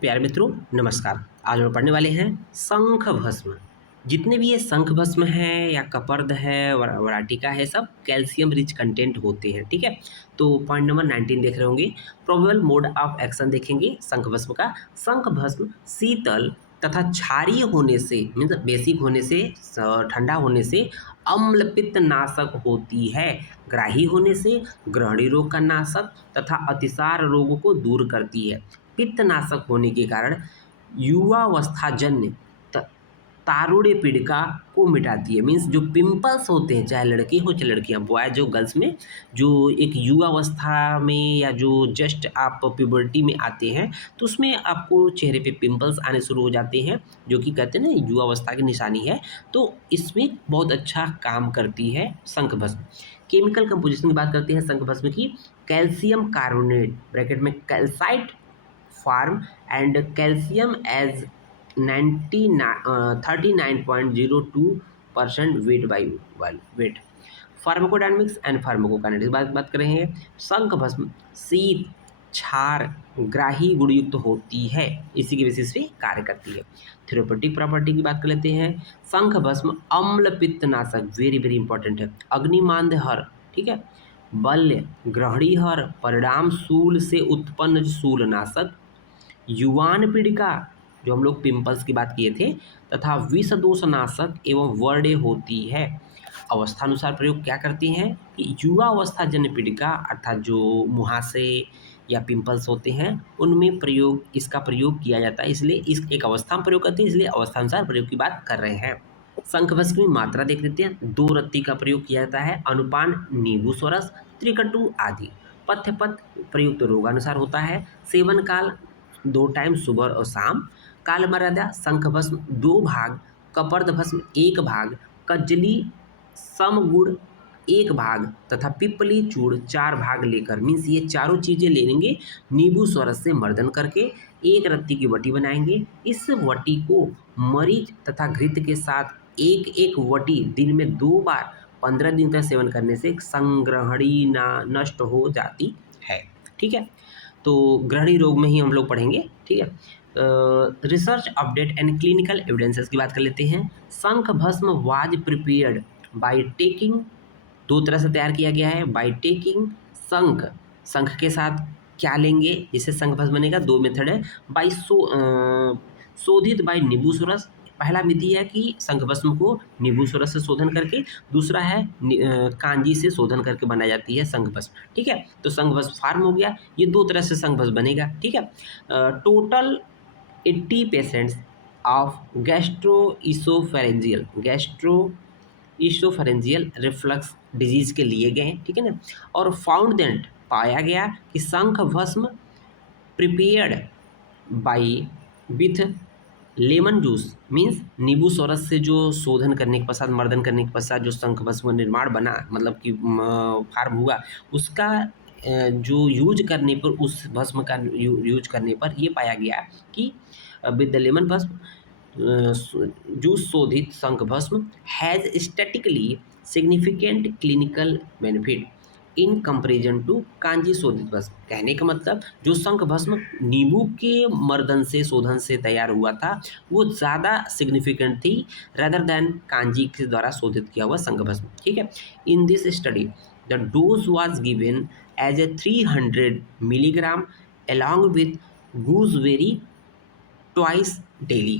प्यारे मित्रों नमस्कार। आज हम पढ़ने वाले हैं शंख भस्म। जितने भी ये शंख भस्म है या कपर्द है वराटिका है, सब कैल्शियम रिच कंटेंट होते हैं। ठीक है, तो पॉइंट नंबर 19 देख रहे होंगे। प्रोबेबल मोड ऑफ एक्शन देखेंगे शंख भस्म का। शंख भस्म शीतल तथा क्षारीय होने से, मीन्स बेसिक होने से, ठंडा होने से अम्ल पित्त नाशक होती है। ग्राही होने से ग्रहणी रोग का नाशक तथा अतिसार रोग को दूर करती है। पित्तनाशक होने के कारण युवावस्थाजन्य तारुण्य पीड़िका को मिटाती है। मीन्स जो पिंपल्स होते हैं, चाहे लड़के हो चाहे लड़कियां, बॉय जो गर्ल्स में जो एक युवावस्था में या जो जस्ट आप प्यूबर्टी में आते हैं, तो उसमें आपको चेहरे पे पिंपल्स आने शुरू हो जाते हैं, जो कि कहते हैं ना युवावस्था की निशानी है। तो इसमें बहुत अच्छा काम करती है शंख भस्म। केमिकल कंपोजिशन की बात करते हैं शंख भस्म की। कैल्शियम कार्बोनेट ब्रैकेट में calcite form and calcium as 39.02% weight by weight. Pharmacodynamics and pharmacokinetics बात कर रहे हैं। शंख भस्म शीत क्षार ग्राही गुणयुक्त होती है, इसी के बेसिस पे कार्य करती है। थेरेप्यूटिक प्रॉपर्टी की बात कर लेते हैं। शंख भस्म अम्ल पित्तनाशक, वेरी वेरी इंपॉर्टेंट है। अग्निमांद्यहर, ठीक है, बल्य ग्रहणीहर, परिणाम शूल से उत्पन्न शूलनाशक, युवान पीड़िका जो हम लोग पिंपल्स की बात किए थे, तथा विषदोषनाशक एवं वर्ण्य होती है। अवस्थानुसार प्रयोग क्या करती हैं कि युवा अवस्था जन्य पीड़िका अर्थात जो मुहासे या पिंपल्स होते हैं, उनमें इसका प्रयोग किया जाता है। इसलिए इस एक अवस्था में प्रयोग करते हैं, इसलिए अवस्थानुसार प्रयोग की बात कर रहे हैं। शंख भस्म की मात्रा देख लेते हैं। 2 रत्ती का प्रयोग किया जाता है। अनुपान नींबू सोरस त्रिकटु आदि। पथ्यपथ प्रयुक्त रोगानुसार होता है। सेवन काल 2 टाइम सुबह और शाम। काल मर्यादा शंख भस्म 2 भाग, कपर्द भस्म 1 भाग, कज्जली समगुड़ 1 भाग तथा पिपली चूड़ 4 भाग लेकर, मीन्स ये चारों चीज़ें ले लेंगे। नींबू स्वरस से मर्दन करके 1 रत्ती की वटी बनाएंगे। इस वटी को मरीच तथा घृत के साथ एक एक वटी दिन में 2 बार 15 दिन तक सेवन करने से संग्रहणी नष्ट हो जाती है। ठीक है, तो ग्रहणी रोग में ही हम लोग पढ़ेंगे। ठीक है, research update and clinical evidences की बात कर लेते हैं। शंख भस्म वाज प्रिपेयर्ड बाय टेकिंग, 2 तरह से तैयार किया गया है। बाय टेकिंग शंख, शंख के साथ क्या लेंगे जिससे शंख भस्म बनेगा, 2 मेथड है। बाय शोधित बाय नींबू सोरस, पहला विधि है कि शंख भस्म को नींबू सोरस से शोधन करके, दूसरा है कांजी से शोधन करके बनाई जाती है शंख भस्म। ठीक है, तो शंख भस्म फार्म हो गया। ये 2 तरह से शंख भस्म बनेगा। ठीक है, total 80 patients of gastro reflux disease के लिए गए। ठीक है ना, और फाउंड दैट, पाया गया कि शंख भस्म prepared by with lemon juice, means नींबू सोरस से जो शोधन करने के पश्चात, मर्दन करने के पश्चात जो शंख भस्म निर्माण बना, मतलब कि फार्म हुआ, उसका जो यूज करने पर, उस भस्म का यूज करने पर ये पाया गया कि विद द लेमन भस्म जूस शोधित शंख भस्म has statically significant clinical benefit in comparison to कांजी शोधित भस्म। कहने का मतलब जो शंख भस्म नींबू के मर्दन से, शोधन से तैयार हुआ था, वो ज़्यादा सिग्निफिकेंट थी रेदर देन कांजी के द्वारा शोधित किया हुआ शंख भस्म। ठीक है, in this study the dose was given as a 300 milligram along with gooseberry twice daily।